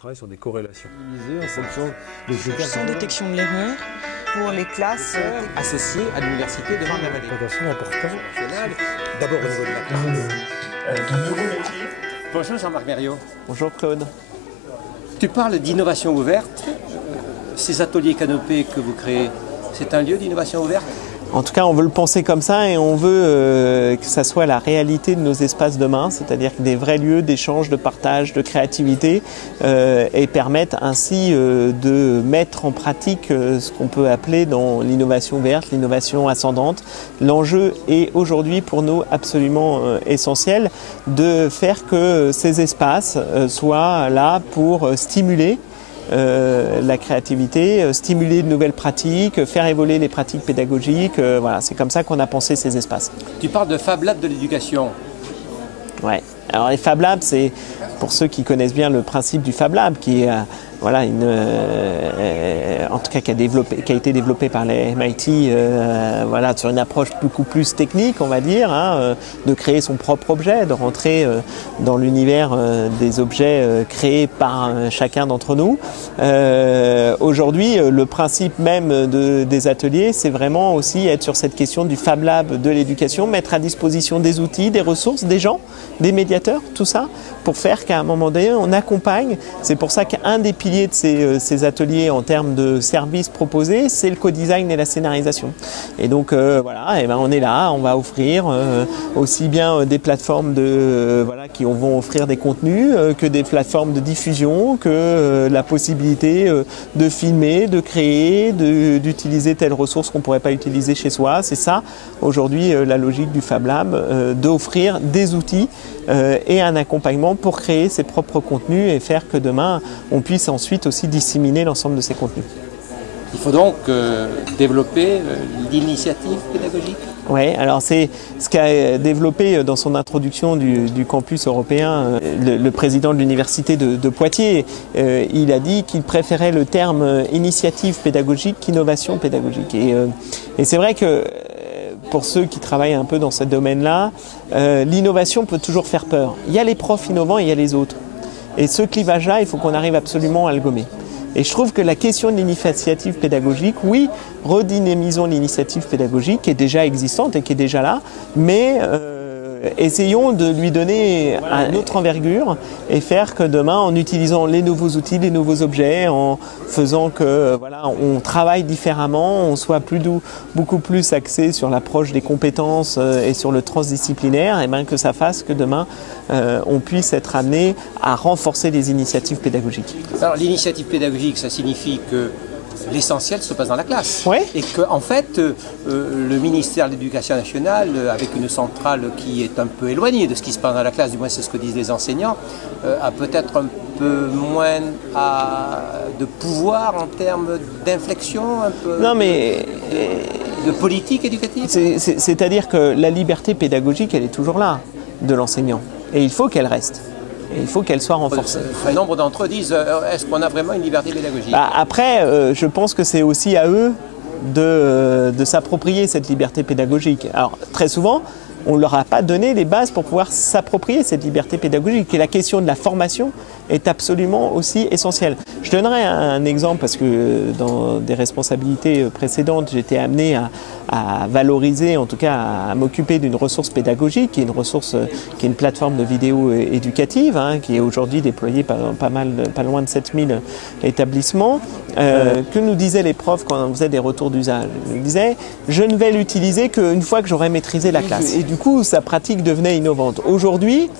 travaille sur des corrélations. Sans détection de l'erreur. Pour les classes associées à l'université de Marne-la-Vallée. D'abord au niveau de la classe. De nouveaux métiers. Bonjour Jean-Marc Mériot. Bonjour Claude. Tu parles d'innovation ouverte. Ces ateliers canopés que vous créez, c'est un lieu d'innovation ouverte? En tout cas, on veut le penser comme ça et on veut que ça soit la réalité de nos espaces demain, c'est-à-dire des vrais lieux d'échange, de partage, de créativité et permettre ainsi de mettre en pratique ce qu'on peut appeler dans l'innovation verte, l'innovation ascendante. L'enjeu est aujourd'hui pour nous absolument essentiel de faire que ces espaces soient là pour stimuler la créativité, stimuler de nouvelles pratiques, faire évoluer les pratiques pédagogiques. Voilà, c'est comme ça qu'on a pensé ces espaces. Tu parles de Fab Lab de l'éducation. Ouais. Alors les Fab Labs, c'est pour ceux qui connaissent bien le principe du Fab Lab, qui est voilà en tout cas qui a été développé par les MIT, voilà, sur une approche beaucoup plus technique, on va dire, de créer son propre objet, de rentrer dans l'univers des objets créés par chacun d'entre nous. Aujourd'hui, le principe même des ateliers, c'est vraiment aussi être sur cette question du Fab Lab de l'éducation, mettre à disposition des outils, des ressources, des gens, des médiateurs, tout ça, pour faire qu'à un moment donné, on accompagne. C'est pour ça qu'un des piliers de ces ateliers en termes de services proposés, c'est le co-design et la scénarisation. Et donc voilà, et ben on est là, on va offrir aussi bien des plateformes voilà, qui vont offrir des contenus, que des plateformes de diffusion, que la possibilité de filmer, de créer, d'utiliser telle ressource qu'on ne pourrait pas utiliser chez soi. C'est ça aujourd'hui la logique du Fab Lab, d'offrir des outils et un accompagnement pour créer ses propres contenus et faire que demain on puisse ensuite aussi disséminer l'ensemble de ces contenus. Il faut donc développer l'initiative pédagogique. Oui, alors c'est ce qu'a développé dans son introduction du campus européen le président de l'université de Poitiers. Il a dit qu'il préférait le terme initiative pédagogique qu'innovation pédagogique. Et c'est vrai que pour ceux qui travaillent un peu dans ce domaine-là, l'innovation peut toujours faire peur. Il y a les profs innovants et il y a les autres. Et ce clivage-là, il faut qu'on arrive absolument à le gommer. Et je trouve que la question de l'initiative pédagogique, oui, redynamisons l'initiative pédagogique qui est déjà existante et qui est déjà là, mais essayons de lui donner une autre envergure et faire que demain, en utilisant les nouveaux outils, les nouveaux objets, en faisant que voilà, on travaille différemment, on soit beaucoup plus axé sur l'approche des compétences et sur le transdisciplinaire, et bien que ça fasse que demain, on puisse être amené à renforcer les initiatives pédagogiques. Alors l'initiative pédagogique, ça signifie que l'essentiel se passe dans la classe. Ouais. Et qu'en fait, le ministère de l'Éducation nationale, avec une centrale qui est un peu éloignée de ce qui se passe dans la classe, du moins c'est ce que disent les enseignants, a peut-être un peu moins de pouvoir en termes d'inflexion, un peu de politique éducative. C'est-à-dire que la liberté pédagogique, elle est toujours là, de l'enseignant. Et il faut qu'elle reste. Et il faut qu'elle soit renforcée. Un nombre d'entre eux disent est-ce qu'on a vraiment une liberté pédagogique? Après, je pense que c'est aussi à eux de s'approprier cette liberté pédagogique. Alors, très souvent, on ne leur a pas donné les bases pour pouvoir s'approprier cette liberté pédagogique. Et la question de la formation est absolument aussi essentielle. Je donnerai un exemple parce que dans des responsabilités précédentes, j'étais amené à valoriser, en tout cas à m'occuper d'une ressource pédagogique, qui est une ressource, qui est une plateforme de vidéo éducative, qui est aujourd'hui déployée par pas loin de 7000 établissements. Que nous disaient les profs quand on faisait des retours d'usage? Ils nous disaient, je ne vais l'utiliser qu'une fois que j'aurai maîtrisé la classe. Et du coup, sa pratique devenait innovante. Aujourd'hui,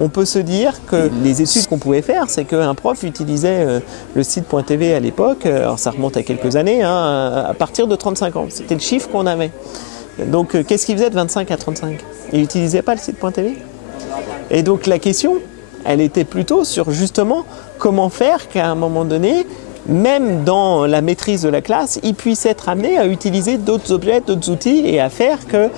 on peut se dire que les études qu'on pouvait faire, c'est qu'un prof utilisait le site.tv à l'époque, alors ça remonte à quelques années, à partir de 35 ans. C'était le chiffre qu'on avait. Donc qu'est-ce qu'il faisait de 25 à 35? Il n'utilisait pas le site.tv. Et donc la question, elle était plutôt sur justement comment faire qu'à un moment donné, même dans la maîtrise de la classe, il puisse être amené à utiliser d'autres objets, d'autres outils et à faire que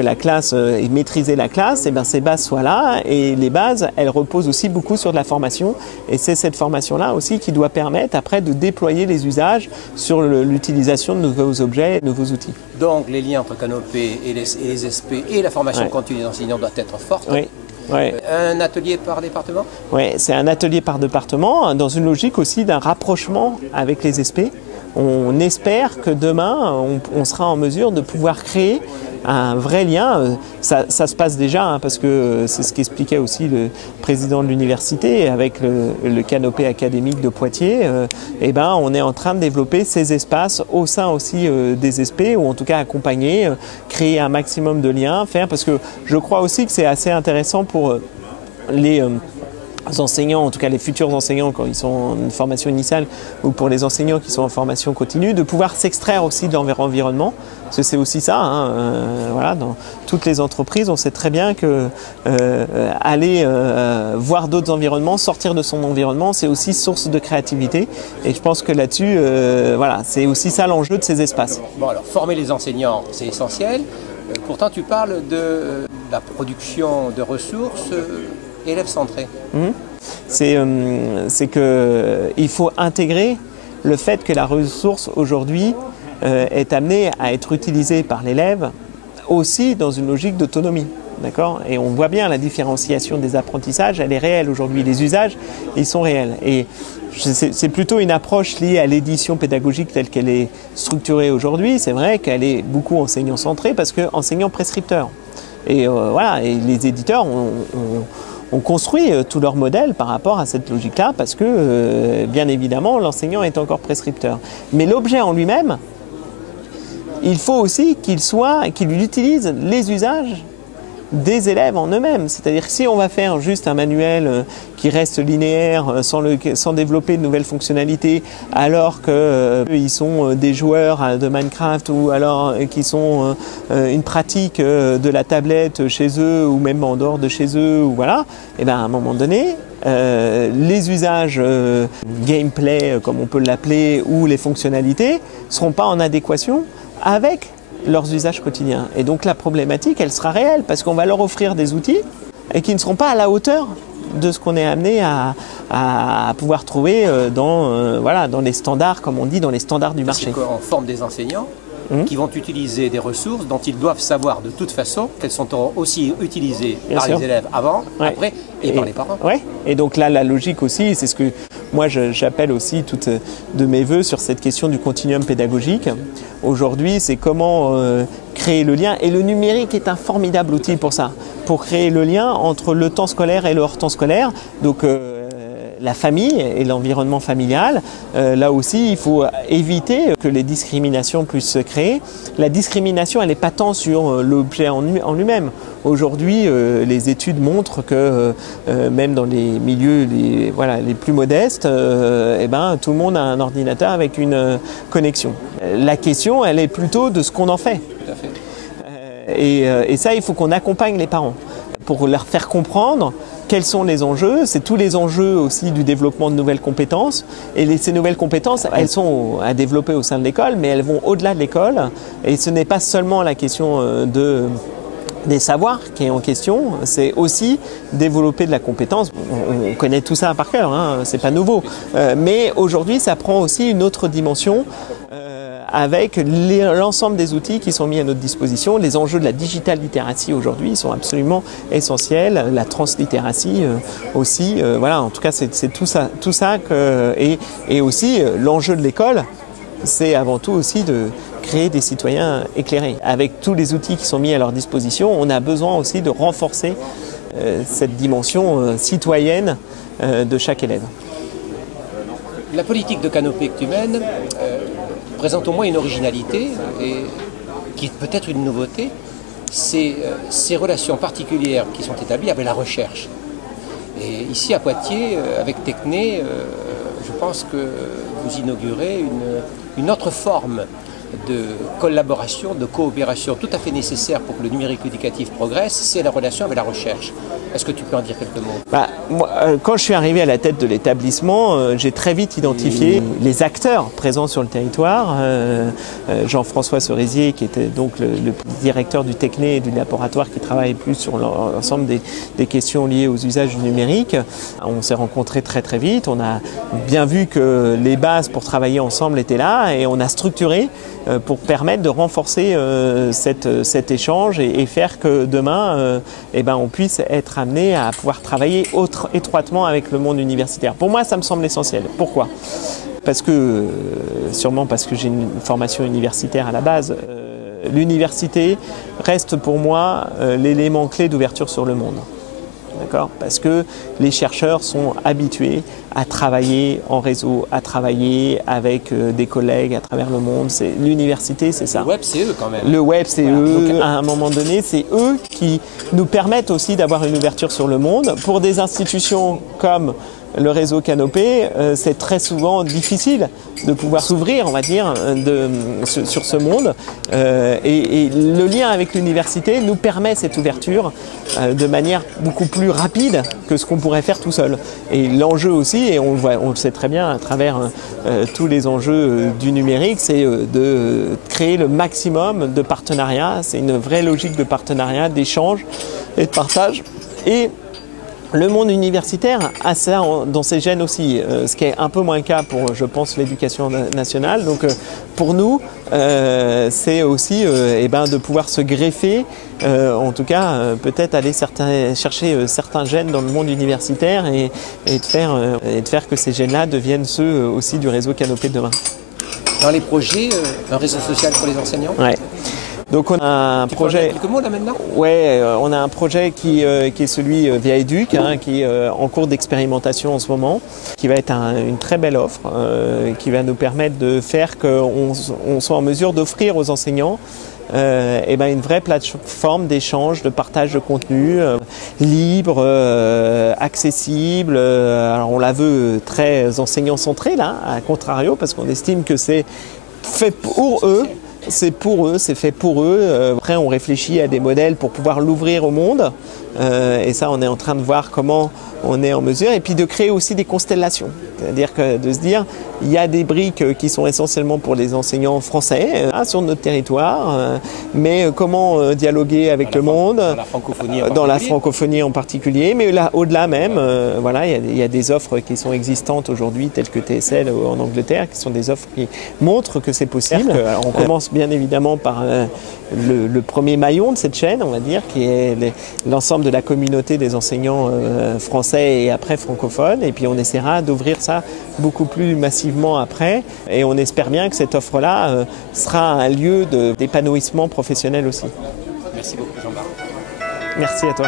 la classe et maîtriser la classe, et bien ces bases soient là. Et les bases, elles reposent aussi beaucoup sur de la formation. Et c'est cette formation-là aussi qui doit permettre après de déployer les usages sur l'utilisation de nouveaux objets, de nouveaux outils. Donc les liens entre Canopé et les SP et la formation continue des enseignants doivent être forts. Oui. Ouais. Un atelier par département? Oui, c'est un atelier par département, dans une logique aussi d'un rapprochement avec les ESP. On espère que demain, on sera en mesure de pouvoir créer un vrai lien. Ça se passe déjà, hein, parce que c'est ce qu'expliquait aussi le président de l'université avec le canopé académique de Poitiers. On est en train de développer ces espaces au sein aussi des ESP, ou en tout cas accompagner, créer un maximum de liens, parce que je crois aussi que c'est assez intéressant pour les enseignants, en tout cas les futurs enseignants quand ils sont en formation initiale, ou pour les enseignants qui sont en formation continue, de pouvoir s'extraire aussi de l'environnement, parce que c'est aussi ça, voilà, dans toutes les entreprises, on sait très bien que aller voir d'autres environnements, sortir de son environnement, c'est aussi source de créativité, et je pense que là-dessus, voilà, c'est aussi ça l'enjeu de ces espaces. Bon, alors former les enseignants, c'est essentiel. Pourtant, tu parles de la production de ressources élèves centrés. C'est qu'il faut intégrer le fait que la ressource aujourd'hui est amenée à être utilisée par l'élève aussi dans une logique d'autonomie. D'accord ? Et on voit bien la différenciation des apprentissages, elle est réelle aujourd'hui. Les usages, ils sont réels. Et c'est plutôt une approche liée à l'édition pédagogique telle qu'elle est structurée aujourd'hui. C'est vrai qu'elle est beaucoup enseignant-centrée parce que enseignant-prescripteur. Et voilà, et les éditeurs ont construit tout leur modèle par rapport à cette logique-là parce que, bien évidemment, l'enseignant est encore prescripteur. Mais l'objet en lui-même, il faut aussi qu'il utilise les usages des élèves en eux-mêmes. C'est-à-dire que si on va faire juste un manuel qui reste linéaire sans développer de nouvelles fonctionnalités alors qu'ils sont des joueurs de Minecraft ou alors qu'ils sont une pratique de la tablette chez eux ou même en dehors de chez eux, ou voilà, et bien à un moment donné, les usages gameplay comme on peut l'appeler ou les fonctionnalités ne seront pas en adéquation avec leurs usages quotidiens. Et donc la problématique, elle sera réelle parce qu'on va leur offrir des outils et qui ne seront pas à la hauteur de ce qu'on est amené à pouvoir trouver dans les standards, comme on dit, dans les standards du marché. Parce qu'on forme des enseignants qui vont utiliser des ressources dont ils doivent savoir de toute façon qu'elles sont aussi utilisées par les élèves avant, après et par les parents. Ouais. Et donc là, la logique aussi, c'est ce que moi j'appelle aussi toutes de mes voeux sur cette question du continuum pédagogique. Aujourd'hui, c'est comment créer le lien, et le numérique est un formidable outil pour ça, pour créer le lien entre le temps scolaire et le hors temps scolaire. Donc la famille et l'environnement familial, là aussi il faut éviter que les discriminations puissent se créer. La discrimination, elle n'est pas tant sur l'objet en lui-même. Aujourd'hui, les études montrent que même dans les milieux les plus modestes, tout le monde a un ordinateur avec une connexion. La question, elle est plutôt de ce qu'on en fait. Tout à fait. Et ça, il faut qu'on accompagne les parents pour leur faire comprendre quels sont les enjeux. C'est tous les enjeux aussi du développement de nouvelles compétences. Et ces nouvelles compétences, elles sont à développer au sein de l'école, mais elles vont au-delà de l'école. Et ce n'est pas seulement la question des savoirs qui est en question, c'est aussi développer de la compétence. On connaît tout ça par cœur, c'est pas nouveau. Mais aujourd'hui, ça prend aussi une autre dimension avec l'ensemble des outils qui sont mis à notre disposition. Les enjeux de la digital littératie aujourd'hui sont absolument essentiels. La translittératie aussi. Voilà, en tout cas, c'est tout ça et aussi l'enjeu de l'école, c'est avant tout aussi de créer des citoyens éclairés. Avec tous les outils qui sont mis à leur disposition, on a besoin aussi de renforcer cette dimension citoyenne de chaque élève. La politique de canopé que tu mènes présente au moins une originalité et qui est peut-être une nouveauté, c'est ces relations particulières qui sont établies avec la recherche. Et ici à Poitiers, avec Tecné, je pense que vous inaugurez une autre forme de collaboration, de coopération tout à fait nécessaire pour que le numérique éducatif progresse, c'est la relation avec la recherche. Est-ce que tu peux en dire quelques mots ? Moi, quand je suis arrivé à la tête de l'établissement, j'ai très vite identifié les acteurs présents sur le territoire. Jean-François Cerisier, qui était donc le directeur du Tecné et du laboratoire qui travaille plus sur l'ensemble des questions liées aux usages du numérique. On s'est rencontrés très très vite, on a bien vu que les bases pour travailler ensemble étaient là et on a structuré pour permettre de renforcer cet échange et faire que demain, on puisse être amené à pouvoir travailler étroitement avec le monde universitaire. Pour moi, ça me semble essentiel. Pourquoi ? Parce que, sûrement parce que j'ai une formation universitaire à la base, l'université reste pour moi l'élément clé d'ouverture sur le monde. D'accord ? Parce que les chercheurs sont habitués à travailler en réseau, à travailler avec des collègues à travers le monde. L'université, c'est ça. Le web, c'est eux quand même. Le web, c'est voilà. eux. Donc, à un moment donné, c'est eux qui nous permettent aussi d'avoir une ouverture sur le monde. Pour des institutions comme le réseau Canopé, c'est très souvent difficile de pouvoir s'ouvrir, on va dire, sur ce monde. Et le lien avec l'université nous permet cette ouverture de manière beaucoup plus rapide que ce qu'on pourrait faire tout seul. Et l'enjeu aussi, et on le sait très bien à travers tous les enjeux du numérique, c'est de créer le maximum de partenariats. C'est une vraie logique de partenariat, d'échange et de partage. Et le monde universitaire a ça dans ses gènes aussi, ce qui est un peu moins le cas pour, je pense, l'éducation nationale. Donc pour nous, c'est aussi de pouvoir se greffer, en tout cas peut-être aller chercher certains gènes dans le monde universitaire et de faire que ces gènes-là deviennent ceux aussi du réseau Canopé de demain. Dans les projets, un réseau social pour les enseignants ? Ouais. Donc on a un projet. Quelques mots là maintenant ? Ouais, on a un projet qui est celui Via Éduc, qui est en cours d'expérimentation en ce moment, qui va être une très belle offre, qui va nous permettre de faire qu'on soit en mesure d'offrir aux enseignants une vraie plateforme d'échange, de partage de contenu libre, accessible. Alors on la veut très enseignant centré là, à contrario, parce qu'on estime que c'est fait pour eux. C'est pour eux, c'est fait pour eux. Après, on réfléchit à des modèles pour pouvoir l'ouvrir au monde. Et ça, on est en train de voir comment on est en mesure. Et puis de créer aussi des constellations. C'est-à-dire que de se dire, il y a des briques qui sont essentiellement pour les enseignants français sur notre territoire. Mais comment dialoguer avec le monde, dans la francophonie en particulier. Mais là, au-delà même, il y a des offres qui sont existantes aujourd'hui, telles que TSL en Angleterre, qui sont des offres qui montrent que c'est possible. Alors, on commence bien évidemment par le premier maillon de cette chaîne, on va dire, qui est l'ensemble de la communauté des enseignants français et après francophones. Et puis on essaiera d'ouvrir ça beaucoup plus massivement après. Et on espère bien que cette offre-là sera un lieu d'épanouissement professionnel aussi. Merci beaucoup Jean-Marc. Merci à toi.